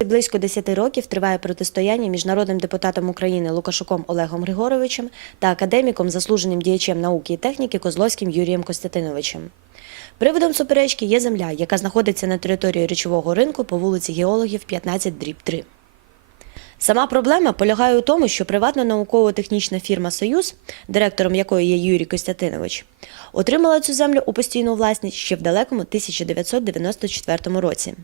Близько 10 років триває протистояння між народним депутатом України Лукашуком Олегом Григоровичем та академіком, заслуженим діячем науки і техніки Козловським Юрієм Костянтиновичем. Приводом суперечки є земля, яка знаходиться на території речового ринку по вулиці Геологів 15 дріб 3. Сама проблема полягає у тому, що приватна науково-технічна фірма Союз, директором якої є Юрій Костянтинович, отримала цю землю у постійну власність ще в далекому 1994 році.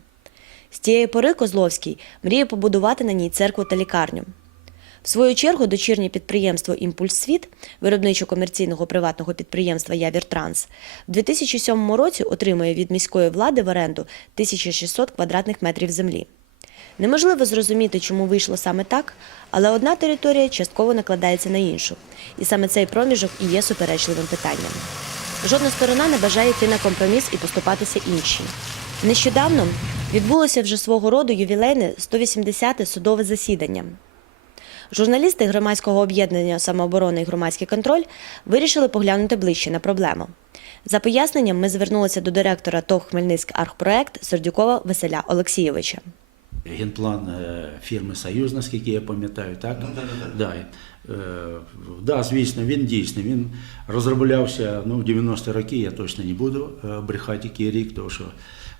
З тієї пори Козловський мріє побудувати на ній церкву та лікарню. В свою чергу дочірнє підприємство Імпульс Світ виробничо-комерційного приватного підприємства Явіртранс в 2007 році отримує від міської влади в оренду 1600 квадратних метрів землі. Неможливо зрозуміти, чому вийшло саме так, але одна територія частково накладається на іншу, і саме цей проміжок і є суперечливим питанням. Жодна сторона не бажає йти на компроміс і поступатися іншій. Нещодавно відбулося вже свого роду ювілейне 180-те судове засідання. Журналісти громадського об'єднання самооборони і громадський контроль вирішили поглянути ближче на проблему. За поясненням ми звернулися до директора ТОВ Хмельницький архпроект Сердюкова Василя Олексійовича. Генплан е, фірми Союз, наскільки я пам'ятаю, так? Да, е, да, звісно, він дійсний. Він розроблявся ну, в 90-ті роки, я точно не буду е, брехати який рік, тому що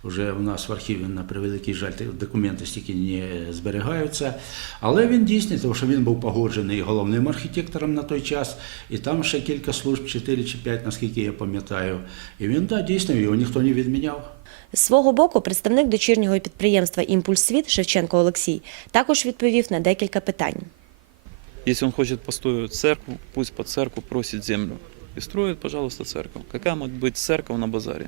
вже у нас в архіві, на превеликий жаль, документи стільки не зберігаються. Але він дійсний, тому що він був погоджений головним архітектором на той час, і там ще кілька служб, 4 чи 5, наскільки я пам'ятаю. І він, да, дійсно, його ніхто не відміняв. З свого боку, представник дочірнього підприємства Імпульс Світ Шевченко Олексій також відповів на декілька питань. Если он хочет построить церковь, пусть под церковь просит землю. И строит, пожалуйста, церковь. Какая может быть церковь на базаре?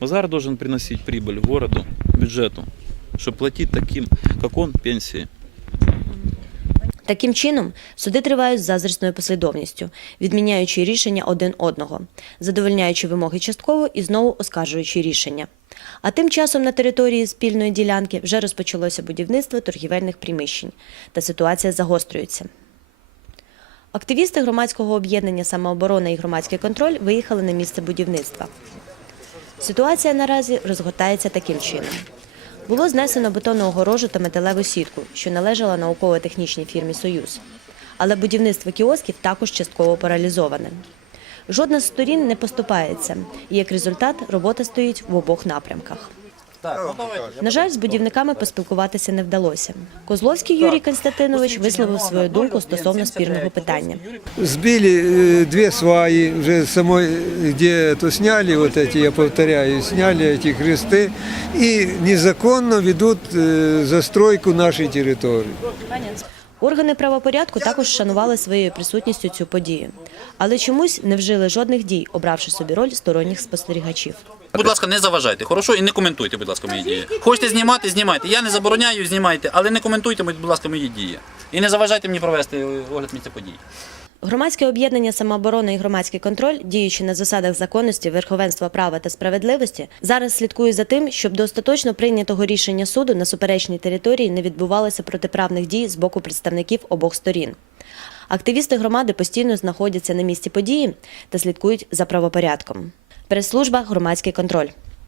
Базар должен приносить прибыль городу, бюджету, чтобы платить таким, как он, пенсии. Таким чином, суди тривають з зазрісною послідовністю, відміняючи рішення один одного, задовольняючи вимоги частково і знову оскаржуючи рішення. А тим часом на території спільної ділянки вже розпочалося будівництво торгівельних приміщень, та ситуація загострюється. Активісти громадського об'єднання самооборона і громадський контроль виїхали на місце будівництва. Ситуація наразі розгортається таким чином. Було знесено бетонну огорожу та металеву сітку, що належала науково-технічній фірмі Союз. Але будівництво кіосків також частково паралізоване. Жодна з сторін не поступається, і як результат робота стоїть в обох напрямках. На жаль, з будівниками поспілкуватися не вдалося. Козловський Юрій Константинович висловив свою думку стосовно спірного питання. Сбили э, две сваи, уже самой, где то сняли вот эти, я повторяю, сняли эти кресты и незаконно ведут э, застройку нашей территории. Органи правопорядку також шанували своєю присутністю цю подію, але чомусь не вжили жодних дій, обравши собі роль сторонніх спостерігачів. Будь ласка, не заважайте, хорошо, і не коментуйте, будь ласка, мої дії. Хочете знімати, знімайте. Я не забороняю, знімайте, але не коментуйте, будь ласка, мої дії. І не заважайте мені провести огляд місця подій. Громадське об'єднання самооборона і громадський контроль, діючи на засадах законності, верховенства права та справедливості, зараз слідкує за тим, щоб до остаточно прийнятого рішення суду на суперечній території не відбувалося протиправних дій з боку представників обох сторін. Активісти громади постійно знаходяться на місці події та слідкують за правопорядком. Прес-служба громадський контроль.